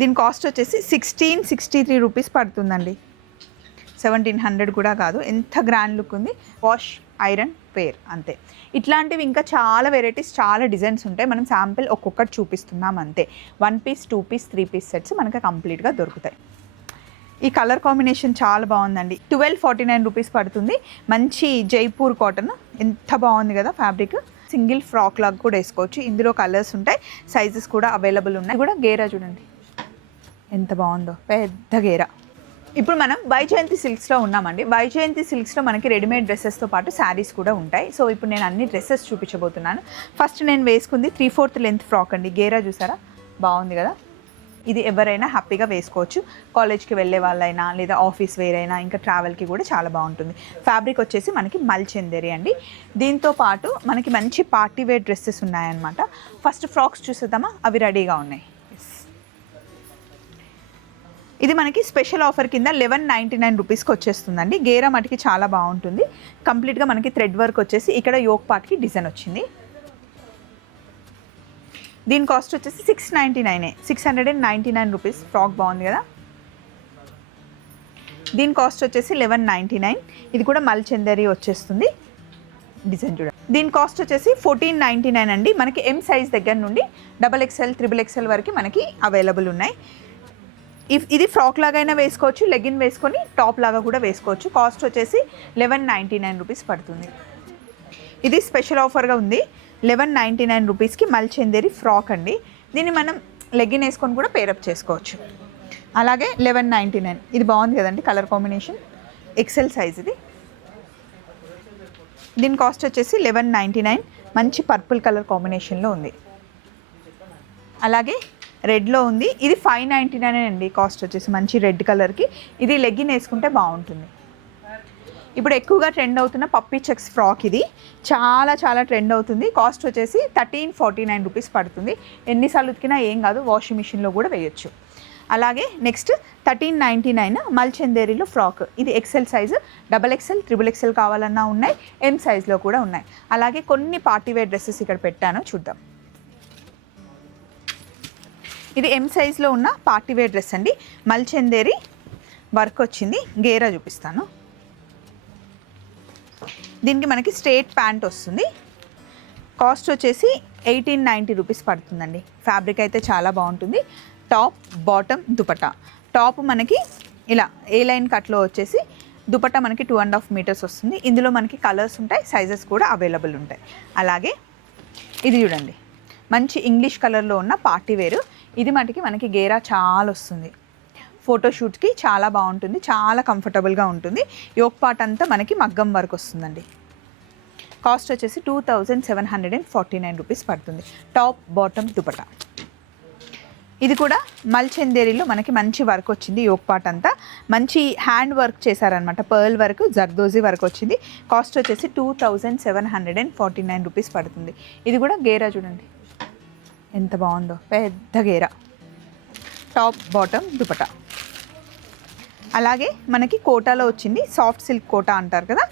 దీని కాస్ట్ వచ్చేసి 1663 రూపీస్ పడుతుందండి. 1700 కూడా కాదు. ఎంత గ్రాండ్ లుక్ ఉంది. వాష్ ఐరన్ పేర్ అంతే. ఇట్లాంటివి ఇంకా చాలా వెరైటీస్, చాలా డిజైన్స్ ఉంటాయి. మనం శాంపిల్ ఒక్కొక్కటి చూపిస్తున్నాం అంతే. 1 పీస్, 2 పీస్, 3 పీస్ సెట్స్ మనకి కంప్లీట్గా దొరుకుతాయి. ఈ కలర్ కాంబినేషన్ చాలా బాగుందండి. 1249 రూపీస్ పడుతుంది. మంచి జైపూర్ కాటన్, ఎంత బాగుంది కదా ఫ్యాబ్రిక్. సింగిల్ ఫ్రాక్ లాగా కూడా వేసుకోవచ్చు. ఇందులో కలర్స్ ఉంటాయి, సైజెస్ కూడా అవైలబుల్ ఉన్నాయి. కూడా గేరా చూడండి ఎంత బాగుందో, పెద్ద గేరా. ఇప్పుడు మనం వైజయంతి సిల్క్స్లో ఉన్నామండి. వైజయంతి సిల్క్స్లో మనకి రెడీమేడ్ డ్రెస్సెస్తో పాటు శారీస్ కూడా ఉంటాయి. సో ఇప్పుడు నేను అన్ని డ్రెస్సెస్ చూపించబోతున్నాను. ఫస్ట్ నేను వేసుకుంది 3/4 లెంత్ ఫ్రాక్ అండి. గేరా చూసారా, బాగుంది కదా. ఇది ఎవరైనా హ్యాపీగా వేసుకోవచ్చు. కాలేజ్కి వెళ్ళే వాళ్ళైనా, లేదా ఆఫీస్ వేర్ అయినా, ఇంకా ట్రావెల్కి కూడా చాలా బాగుంటుంది. ఫ్యాబ్రిక్ వచ్చేసి మనకి మల్చందేరి అండి. దీంతో పాటు మనకి మంచి పార్టీ వేర్ డ్రెస్సెస్ ఉన్నాయన్నమాట. ఫస్ట్ ఫ్రాక్స్ చూసేద్దామా, అవి రెడీగా ఉన్నాయి. ఇది మనకి స్పెషల్ ఆఫర్ కింద 1199 రూపీస్కి వచ్చేస్తుందండి. గేరా మటుకి చాలా బాగుంటుంది. కంప్లీట్గా మనకి థ్రెడ్ వర్క్ వచ్చేసి ఇక్కడ యోక్ పార్ట్కి డిజైన్ వచ్చింది. దీని కాస్ట్ వచ్చేసి 699, 699 రూపీస్. ఫ్రాక్ బాగుంది కదా. దీని కాస్ట్ వచ్చేసి 1199. ఇది కూడా మల్చందరి వచ్చేస్తుంది. డిజైన్ చూడండి. దీని కాస్ట్ వచ్చేసి 1499 అండి. మనకి ఎం సైజ్ దగ్గర నుండి XXL, XXL వరకు మనకి అవైలబుల్ ఉన్నాయి. ఇది ఫ్రాక్ లాగైనా వేసుకోవచ్చు, లెగిన్ వేసుకొని టాప్ లాగా కూడా వేసుకోవచ్చు. కాస్ట్ వచ్చేసి 1199 రూపీస్ పడుతుంది. ఇది స్పెషల్ ఆఫర్గా ఉంది. 1199 రూపీస్కి మల్చందేరి ఫ్రాక్ అండి. దీన్ని మనం లెగిన్ వేసుకొని కూడా పేరప్ చేసుకోవచ్చు. అలాగే 1199. ఇది బాగుంది కదండి కలర్ కాంబినేషన్. ఎక్సెల్ సైజ్ ఇది. దీని కాస్ట్ వచ్చేసి 1199. మంచి పర్పుల్ కలర్ కాంబినేషన్లో ఉంది. అలాగే రెడ్లో ఉంది. ఇది 599 అండి. కాస్ట్ వచ్చేసి మంచి రెడ్ కలర్కి. ఇది లెగిన్ వేసుకుంటే బాగుంటుంది. ఇప్పుడు ఎక్కువగా ట్రెండ్ అవుతున్న పప్పీ చెక్స్ ఫ్రాక్ ఇది చాలా చాలా ట్రెండ్ అవుతుంది. కాస్ట్ వచ్చేసి 1349 రూపీస్ పడుతుంది. ఎన్నిసార్లు ఉతికినా ఏం కాదు, వాషింగ్ మిషన్లో కూడా వేయొచ్చు. అలాగే నెక్స్ట్ 1399 మల్చందేరిలో ఫ్రాక్. ఇది ఎక్సెల్ సైజు, XXL, XXL కావాలన్నా ఉన్నాయి, ఎం సైజ్లో కూడా ఉన్నాయి. అలాగే కొన్ని పార్టీవేర్ డ్రెస్సెస్ ఇక్కడ పెట్టాను, చూద్దాం. ఇది ఎం సైజ్లో ఉన్న పార్టీవేర్ డ్రెస్ అండి. మల్చందేరి వర్క్ వచ్చింది. గేరా చూపిస్తాను. దీనికి మనకి స్ట్రేట్ ప్యాంట్ వస్తుంది. కాస్ట్ వచ్చేసి 1890 రూపీస్ పడుతుందండి. ఫ్యాబ్రిక్ అయితే చాలా బాగుంటుంది. Top, bottom, dupatta. టాప్ మనకి ఇలా ఏ లైన్ కట్లో వచ్చేసి, దుపట్టా మనకి 2.5 మీటర్స్ వస్తుంది. ఇందులో మనకి కలర్స్ ఉంటాయి, సైజెస్ కూడా అవైలబుల్ ఉంటాయి. అలాగే ఇది చూడండి, మంచి ఇంగ్లీష్ కలర్లో ఉన్న పార్టీ వేరు. ఇది మటుకి మనకి గేరా చాలా వస్తుంది. ఫోటోషూట్కి చాలా బాగుంటుంది, చాలా కంఫర్టబుల్గా ఉంటుంది. యోక్ పార్ట్ అంతా మనకి మగ్గం వర్క్ వస్తుందండి. కాస్ట్ వచ్చేసి 2749 రూపీస్ పడుతుంది. Top, bottom, dupatta. ఇది కూడా మల్చందేరిలో మనకి మంచి వర్క్ వచ్చింది. యోక్ పార్ట్ అంతా మంచి హ్యాండ్ వర్క్ చేశారనమాట. పర్ల్ వర్క్, జర్దోజీ వర్క్ వచ్చింది. కాస్ట్ వచ్చేసి 2749 రూపీస్ పడుతుంది. ఇది కూడా గేరా చూడండి ఎంత బాగుందో, పెద్ద గేరా. Top, bottom, dupatta. అలాగే మనకి కోటాలో వచ్చింది. సాఫ్ట్ సిల్క్ కోటా అంటారు కదా,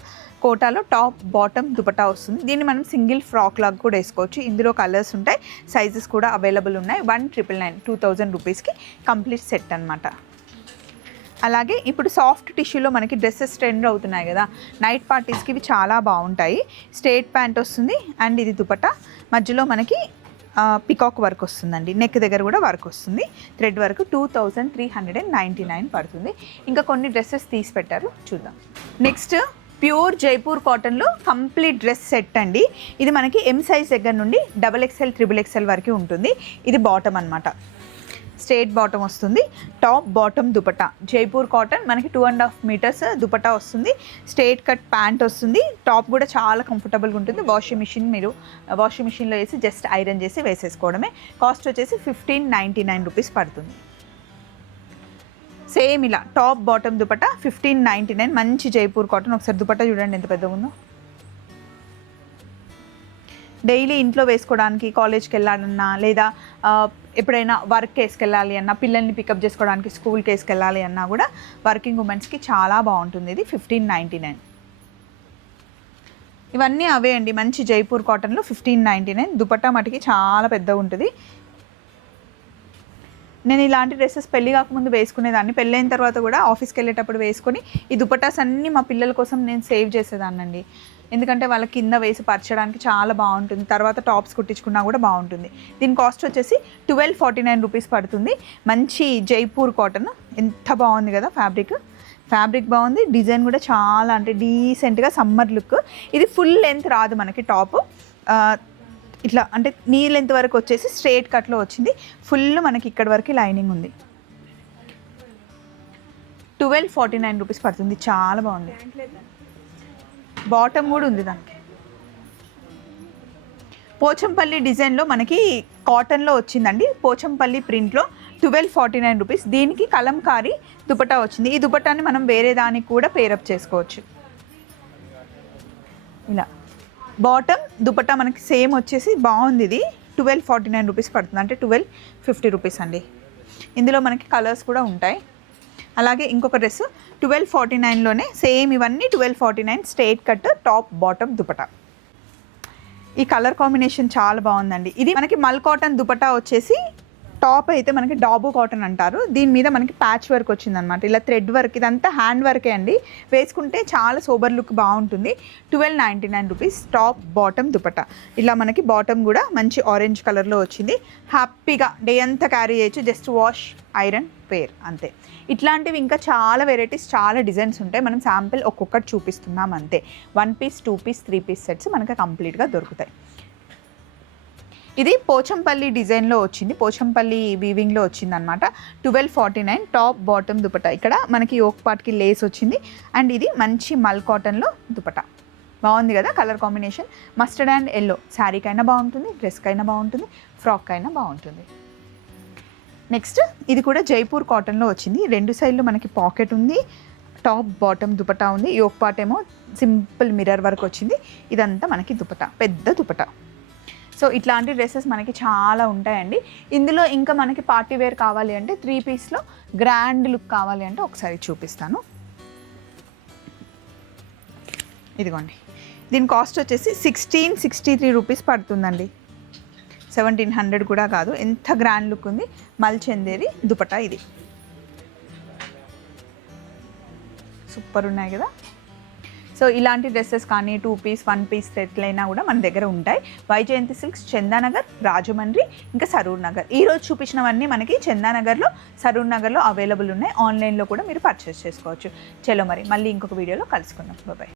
కోటాలో టాప్, బాటమ్, దుపట్టా వస్తుంది. దీన్ని మనం సింగిల్ ఫ్రాక్ లాగా కూడా వేసుకోవచ్చు. ఇందులో కలర్స్ ఉంటాయి, సైజెస్ కూడా అవైలబుల్ ఉన్నాయి. 1999, 2000 రూపీస్కి కంప్లీట్ సెట్ అనమాట. అలాగే ఇప్పుడు సాఫ్ట్ టిష్యూలో మనకి డ్రెస్సెస్ ట్రెండ్ అవుతున్నాయి కదా, నైట్ పార్టీస్కి ఇవి చాలా బాగుంటాయి. స్ట్రేట్ ప్యాంట్ వస్తుంది అండ్ ఇది దుపట్టా. మధ్యలో మనకి పికాక్ వర్క్ వస్తుందండి. నెక్ దగ్గర కూడా వర్క్ వస్తుంది. థ్రెడ్ వర్క్ 2399 పడుతుంది. ఇంకా కొన్ని డ్రెస్సెస్ తీసి పెట్టారు, చూద్దాం. నెక్స్ట్ ప్యూర్ జైపూర్ కాటన్లో కంప్లీట్ డ్రెస్ సెట్ అండి. ఇది మనకి ఎం సైజ్ దగ్గర నుండి XXL, XXL వరకు ఉంటుంది. ఇది బాటమ్ అనమాట. స్ట్రేట్ బాటమ్ వస్తుంది. Top, bottom, dupatta. Jaipur cotton మనకి 2.5 మీటర్స్ దుపట్టా వస్తుంది. స్ట్రేట్ కట్ ప్యాంట్ వస్తుంది. టాప్ కూడా చాలా కంఫర్టబుల్గా ఉంటుంది. మీరు వాషింగ్ మిషన్లో వేసి జస్ట్ ఐరన్ చేసి వేసేసుకోవడమే. కాస్ట్ వచ్చేసి 1599 రూపీస్ పడుతుంది. సేమ్ ఇలా టాప్, బాటమ్, దుపట్టా 1599. మంచి జైపూర్ కాటన్. ఒకసారి దుపట్టా చూడండి ఎంత పెద్దగా ఉందో. డైలీ ఇంట్లో వేసుకోవడానికి, కాలేజ్కి వెళ్ళాలన్నా, లేదా ఎప్పుడైనా వర్క్ వేసుకెళ్ళాలి అన్నా, పిల్లల్ని పికప్ చేసుకోవడానికి స్కూల్కి వేసుకెళ్ళాలి అన్నా కూడా వర్కింగ్ ఉమెన్స్కి చాలా బాగుంటుంది. ఇది 1599. ఇవన్నీ అవే అండి, మంచి జైపూర్ కాటన్లో 1599. దుపట్టా మటుకి చాలా పెద్దగా ఉంటుంది. నేను ఇలాంటి డ్రెస్సెస్ పెళ్లి కాకముందు వేసుకునేదాన్ని, పెళ్ళైన తర్వాత కూడా ఆఫీస్కి వెళ్ళేటప్పుడు వేసుకొని ఈ దుపట్టాస్ అన్నీ మా పిల్లల కోసం నేను సేవ్ చేసేదాన్నండి. ఎందుకంటే వాళ్ళ కింద వేసి పరచడానికి చాలా బాగుంటుంది, తర్వాత టాప్స్ కుట్టించుకున్నా కూడా బాగుంటుంది. దీని కాస్ట్ వచ్చేసి 1249 రూపీస్ పడుతుంది. మంచి జైపూర్ కాటన్, ఎంత బాగుంది కదా ఫ్యాబ్రిక్ బాగుంది, డిజైన్ కూడా చాలా అంటే డీసెంట్గా సమ్మర్ లుక్. ఇది ఫుల్ లెంత్ రాదు మనకి టాప్, ఇట్లా అంటే నీ లెంత్ వరకు వచ్చేసి స్ట్రేట్ కట్లో వచ్చింది. ఫుల్ మనకి ఇక్కడ వరకు లైనింగ్ ఉంది. 1249 రూపీస్ పడుతుంది, చాలా బాగుంది. బాటమ్ కూడా ఉంది దానికి. పోచంపల్లి డిజైన్లో మనకి కాటన్లో వచ్చిందండి, పోచంపల్లి ప్రింట్లో 1249 రూపీస్. దీనికి కలంకారీ దుపట్టా వచ్చింది. ఈ దుపట్టాని మనం వేరే దానికి కూడా పేరప్ చేసుకోవచ్చు. ఇలా బాటమ్ దుపట్టా మనకి సేమ్ వచ్చేసి బాగుంది. ఇది 1249 రూపీస్ పడుతుంది, అంటే 1250 రూపీస్ అండి. ఇందులో మనకి కలర్స్ కూడా ఉంటాయి. అలాగే ఇంకొక డ్రెస్ 1249లోనే సేమ్, ఇవన్నీ 1249 straight cut top bottom dupatta. ఈ కలర్ కాంబినేషన్ చాలా బాగుందండి. ఇది మనకి మల్ కాటన్ దుపట్టా వచ్చేసి, టాప్ అయితే మనకి డాబు కాటన్ అంటారు. దీని మీద మనకి ప్యాచ్ వర్క్ వచ్చిందనమాట, ఇలా థ్రెడ్ వర్క్. ఇదంతా హ్యాండ్ వర్కే అండి, వేసుకుంటే చాలా సోబర్ లుక్ బాగుంటుంది. 1299 రూపీస్ టాప్ బాటమ్ దుపట్టా. ఇలా మనకి బాటమ్ కూడా మంచి ఆరెంజ్ కలర్లో వచ్చింది. హ్యాపీగా డే అంతా క్యారీ చేయొచ్చు, జస్ట్ వాష్, ఐరన్, వేర్ అంతే. ఇట్లాంటివి ఇంకా చాలా వెరైటీస్, చాలా డిజైన్స్ ఉంటాయి. మనం శాంపిల్ ఒక్కొక్కటి చూపిస్తున్నాం అంతే. 1 పీస్, 2 పీస్, 3 పీస్ సెట్స్ మనకి కంప్లీట్గా దొరుకుతాయి. ఇది పోచంపల్లి డిజైన్లో వచ్చింది, పోచంపల్లి వీవింగ్లో వచ్చింది అనమాట. 1249 టాప్ బాటమ్ దుపట్టా. ఇక్కడ మనకి యోక్ పార్ట్కి లేస్ వచ్చింది. అండ్ ఇది మంచి మల్ కాటన్లో దుపట్టా. బాగుంది కదా colour combination. Mustard and yellow శారీకైనా బాగుంటుంది, డ్రెస్కైనా బాగుంటుంది, ఫ్రాక్ అయినా బాగుంటుంది. నెక్స్ట్ ఇది కూడా జైపూర్ కాటన్లో వచ్చింది. 2 సైడ్లు మనకి పాకెట్ ఉంది, టాప్ బాటమ్ దుపట్టా ఉంది. యోక్ పార్ట్ ఏమో సింపుల్ మిర్రర్ వర్క్ వచ్చింది. ఇదంతా మనకి దుపట్టా, పెద్ద దుపట్టా. సో ఇట్లాంటి డ్రెస్సెస్ మనకి చాలా ఉంటాయండి. ఇందులో ఇంకా మనకి పార్టీ వేర్ కావాలి అంటే 3 పీస్లో గ్రాండ్ లుక్ కావాలి అంటే ఒకసారి చూపిస్తాను. ఇదిగోండి, దీని కాస్ట్ వచ్చేసి 1663 రూపీస్ పడుతుందండి. 1700 కూడా కాదు. ఎంత గ్రాండ్ లుక్ ఉంది. మల్ చందేరి దుపట్టా. ఇది సూపర్ ఉన్నాయి కదా. సో ఇలాంటి డ్రెస్సెస్ కానీ 2 పీస్, 1 పీస్ సెట్లైనా కూడా మన దగ్గర ఉంటాయి. వైజయంతి సిల్క్స్, చందానగర్, రాజమండ్రి, ఇంకా సరూర్ నగర్. ఈరోజు చూపించినవన్నీ మనకి చందానగర్లో, సరూర్ నగర్లో అవైలబుల్ ఉన్నాయి. ఆన్లైన్లో కూడా మీరు పర్చేస్ చేసుకోవచ్చు. చలో మరి మళ్ళీ ఇంకొక వీడియోలో కలుసుకుందాం. బాయ్.